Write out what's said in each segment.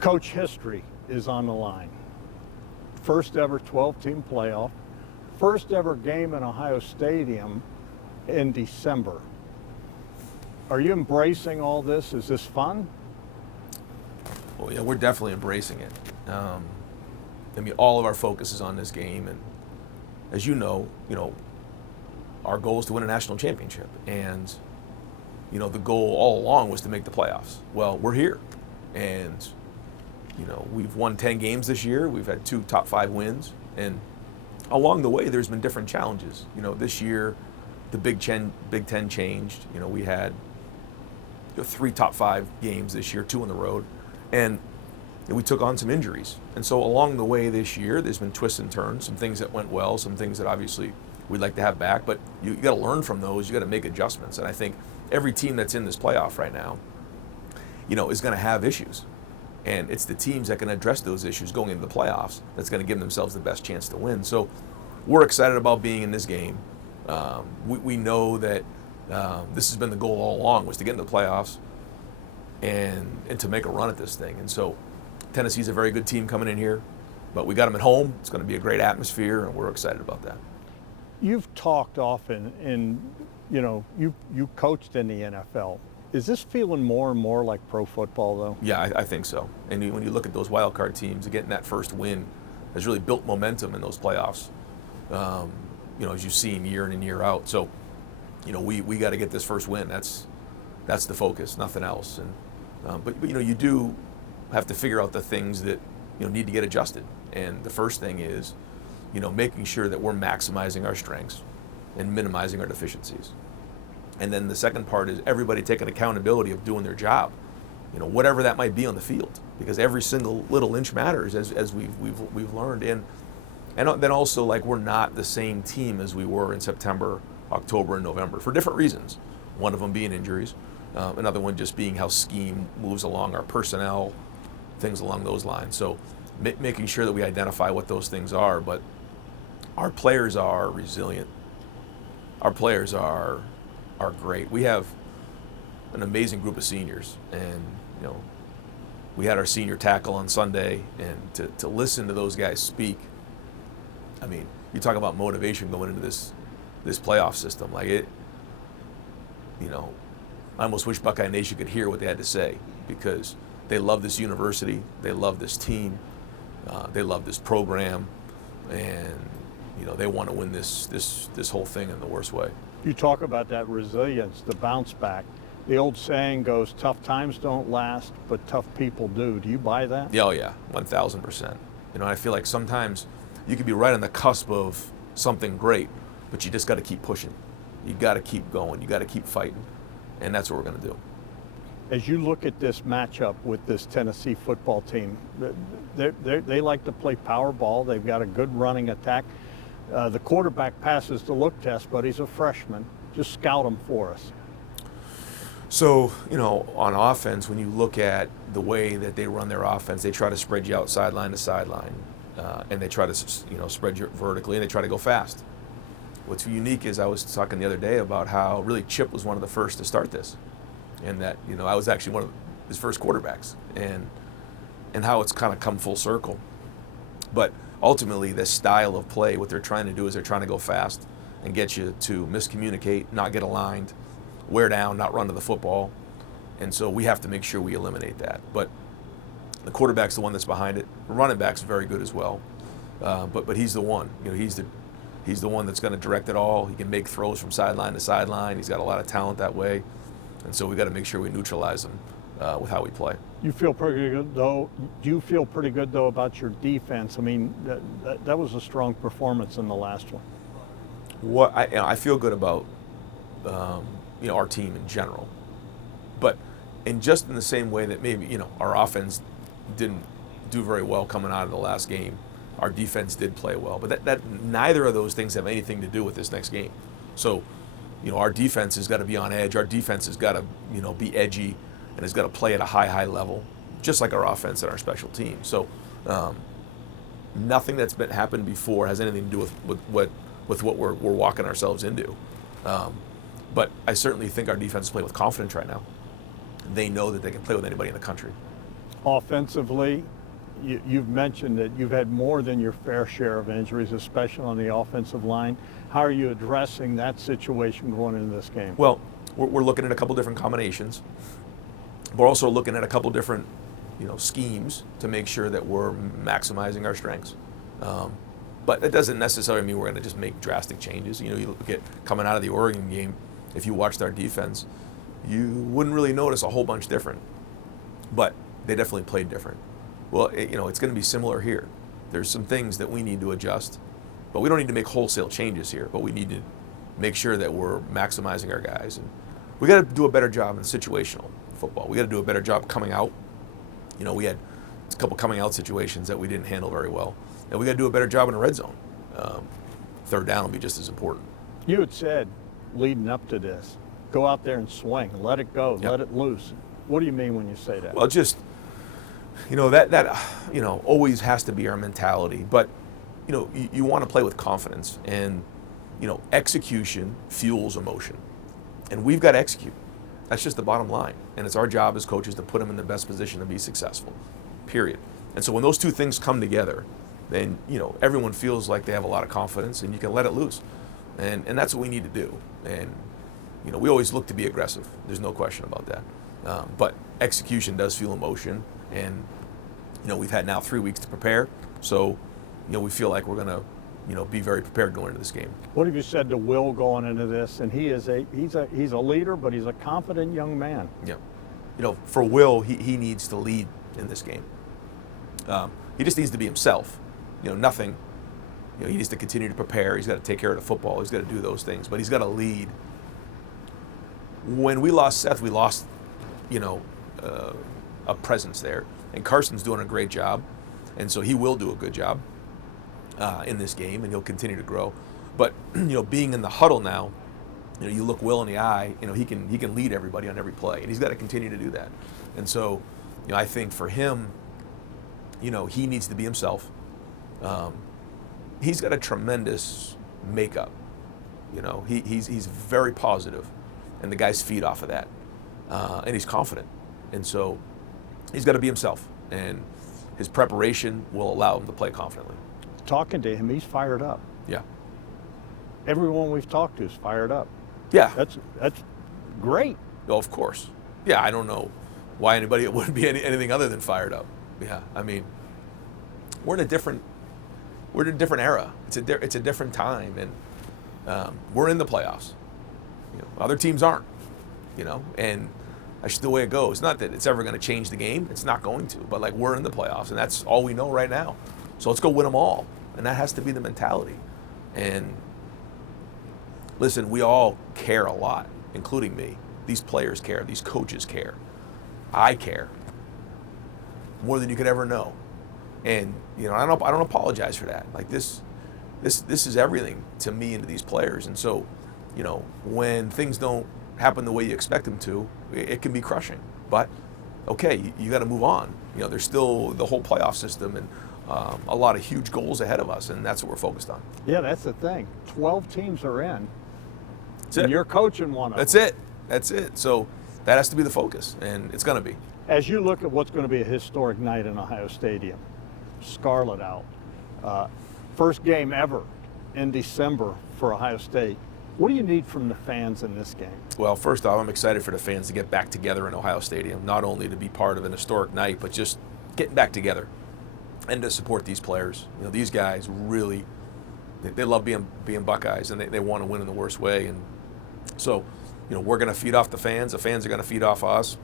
Coach, history is on the line. First ever 12-team playoff, first ever game in Ohio Stadium in December. Are you embracing all this? Is this fun? Well, yeah, we're definitely embracing it. All of our focus is on this game, and as you know, our goal is to win a national championship, and the goal all along was to make the playoffs. Well, we're here, and we've won 10 games this year. We've had 2 top 5 wins, and along the way, there's been different challenges. This year, the Big Ten changed. We had 3 top 5 games this year, 2 on the road, and we took on some injuries. And so along the way this year, there's been twists and turns, some things that went well, some things that obviously we'd like to have back, but you got to learn from those. You got to make adjustments, and I think every team that's in this playoff right now, is going to have issues. And it's the teams that can address those issues going into the playoffs that's going to give themselves the best chance to win. So we're excited about being in this game. We know that this has been the goal all along, was to get into the playoffs and to make a run at this thing. And so Tennessee's a very good team coming in here, but we got them at home. It's going to be a great atmosphere, and we're excited about that. You've talked often, and you coached in the NFL. Is this feeling more and more like pro football, though? Yeah, I think so. And when you look at those wild card teams, getting that first win has really built momentum in those playoffs. As you've seen year in and year out. So, we got to get this first win. That's the focus, nothing else. And but you do have to figure out the things that need to get adjusted. And the first thing is, making sure that we're maximizing our strengths and minimizing our deficiencies. And then the second part is everybody taking accountability of doing their job, whatever that might be on the field, because every single little inch matters, as we've learned. And then also, we're not the same team as we were in September, October, and November for different reasons. One of them being injuries, another one just being how scheme moves along, our personnel, things along those lines. So making sure that we identify what those things are. But our players are resilient. Our players are great. We have an amazing group of seniors, and we had our senior tackle on Sunday, and to listen to those guys speak, you talk about motivation going into this playoff system. I almost wish Buckeye Nation could hear what they had to say, because they love this university, they love this team, they love this program, and they want to win this whole thing in the worst way. You talk about that resilience, the bounce back. The old saying goes, tough times don't last, but tough people do. Do you buy that? Yeah, oh yeah, 1,000%. I feel like sometimes you could be right on the cusp of something great, but you just got to keep pushing. You got to keep going. You got to keep fighting, and that's what we're going to do. As you look at this matchup with this Tennessee football team, they like to play power ball. They've got a good running attack. The quarterback passes the look test, but he's a freshman. Just scout him for us. So, on offense, when you look at the way that they run their offense, they try to spread you out sideline to sideline, and they try to, spread you vertically, and they try to go fast. What's unique is I was talking the other day about how really Chip was one of the first to start this, and that, I was actually one of his first quarterbacks, and how it's kind of come full circle. But ultimately, this style of play, what they're trying to do is they're trying to go fast and get you to miscommunicate, not get aligned, wear down, not run to the football. And so we have to make sure we eliminate that. But the quarterback's the one that's behind it. The running back's very good as well. But he's the one. He's the one that's going to direct it all. He can make throws from sideline to sideline. He's got a lot of talent that way. And so we got to make sure we neutralize him with how we play. You feel pretty good, though. Do you feel pretty good, though, about your defense? That was a strong performance in the last one. I feel good about our team in general, but in just in the same way that maybe our offense didn't do very well coming out of the last game, our defense did play well. But that neither of those things have anything to do with this next game. So our defense has got to be on edge. Our defense has got to be edgy, and has got to play at a high level, just like our offense and our special teams. So nothing that's happened before has anything to do with what we're walking ourselves into. But I certainly think our defense is playing with confidence right now. They know that they can play with anybody in the country. Offensively, you've mentioned that you've had more than your fair share of injuries, especially on the offensive line. How are you addressing that situation going into this game? Well, we're looking at a couple different combinations. We're also looking at a couple different, schemes to make sure that we're maximizing our strengths. But that doesn't necessarily mean we're going to just make drastic changes. You look at coming out of the Oregon game, if you watched our defense, you wouldn't really notice a whole bunch different. But they definitely played different. Well, it's going to be similar here. There's some things that we need to adjust, but we don't need to make wholesale changes here. But we need to make sure that we're maximizing our guys, and we got to do a better job in situational football. We got to do a better job coming out. We had a couple coming out situations that we didn't handle very well, and we got to do a better job in the red zone. Third down will be just as important. You had said leading up to this, go out there and swing, let it go, Yep. let it loose. What do you mean when you say that? Well, just that always has to be our mentality. But you want to play with confidence, and execution fuels emotion, and we've got to execute. That's just the bottom line, and it's our job as coaches to put them in the best position to be successful. Period. And so when those two things come together, then everyone feels like they have a lot of confidence, and you can let it loose, and that's what we need to do. And we always look to be aggressive. There's no question about that. But execution does fuel emotion, and we've had now 3 weeks to prepare, so we feel like we're gonna be very prepared going into this game. What have you said to Will going into this? And he's a leader, but he's a confident young man. Yeah. For Will, he needs to lead in this game. He just needs to be himself. Nothing. He needs to continue to prepare. He's got to take care of the football. He's got to do those things, but he's got to lead. When we lost Seth, we lost, a presence there, and Carson's doing a great job, and so he will do a good job in this game, and he'll continue to grow. But being in the huddle now, you look Will in the eye. He can lead everybody on every play, and he's got to continue to do that. And so, I think for him, he needs to be himself. He's got a tremendous makeup. He's very positive, and the guys feed off of that, and he's confident. And so, he's got to be himself, and his preparation will allow him to play confidently. Talking to him, he's fired up. Yeah. Everyone we've talked to is fired up. Yeah. That's great. Oh, of course. Yeah, I don't know why anybody wouldn't be anything other than fired up. Yeah, I mean, we're in a different era. It's a different time, and we're in the playoffs. Other teams aren't. And that's just the way it goes. Not that it's ever going to change the game. It's not going to. But we're in the playoffs, and that's all we know right now. So let's go win them all, and that has to be the mentality. And listen, we all care a lot, including me. These players care. These coaches care. I care more than you could ever know. And I don't apologize for that. This is everything to me and to these players. And so, when things don't happen the way you expect them to, it can be crushing. But okay, you got to move on. There's still the whole playoff system and a lot of huge goals ahead of us, and that's what we're focused on. Yeah, that's the thing. 12 teams are in. That's and it. You're coaching one of them. That's it. So that has to be the focus, and it's going to be. As you look at what's going to be a historic night in Ohio Stadium, Scarlet out, first game ever in December for Ohio State. What do you need from the fans in this game? Well, first off, I'm excited for the fans to get back together in Ohio Stadium, not only to be part of an historic night, but just getting back together and to support these players. These guys really, they love being Buckeyes, and they want to win in the worst way. And so, we're going to feed off the fans are going to feed off us,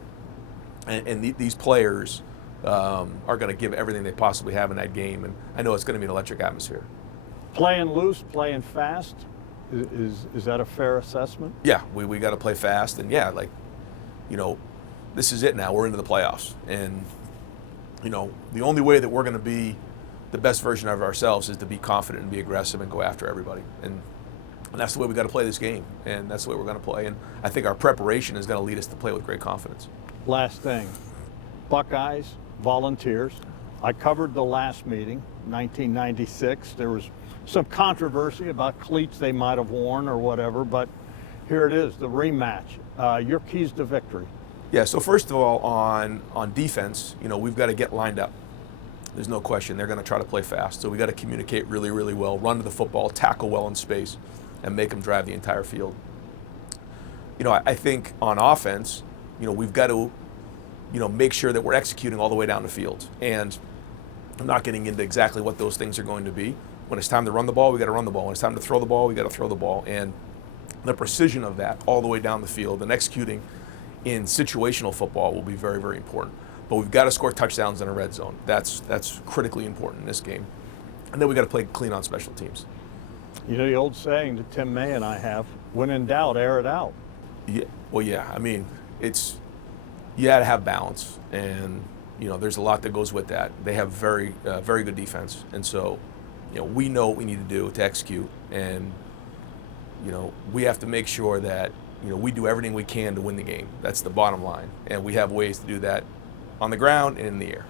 and these players are going to give everything they possibly have in that game, and I know it's going to be an electric atmosphere. Playing loose, playing fast, is that a fair assessment? Yeah, we got to play fast, and yeah, this is it now. We're into the playoffs, and the only way that we're going to be the best version of ourselves is to be confident and be aggressive and go after everybody, and that's the way we got to play this game, and that's the way we're going to play. And I think our preparation is going to lead us to play with great confidence. Last thing, Buckeyes, Volunteers. I covered the last meeting, 1996. There was some controversy about cleats they might have worn or whatever, but here it is, the rematch. Your keys to victory. Yeah, so first of all, on defense, we've got to get lined up. There's no question. They're going to try to play fast. So we got to communicate really, really well, run to the football, tackle well in space, and make them drive the entire field. I think on offense, we've got to, make sure that we're executing all the way down the field. And I'm not getting into exactly what those things are going to be. When it's time to run the ball, we got to run the ball. When it's time to throw the ball, we got to throw the ball. And the precision of that all the way down the field and executing in situational football will be very, very important. But we've got to score touchdowns in a red zone. That's critically important in this game. And then we got to play clean on special teams. The old saying that Tim May and I have, when in doubt, air it out. Yeah, well, yeah. I mean, you got to have balance, and there's a lot that goes with that. They have very, very good defense, and so we know what we need to do to execute, and we have to make sure that we do everything we can to win the game. That's the bottom line, and we have ways to do that on the ground and in the air.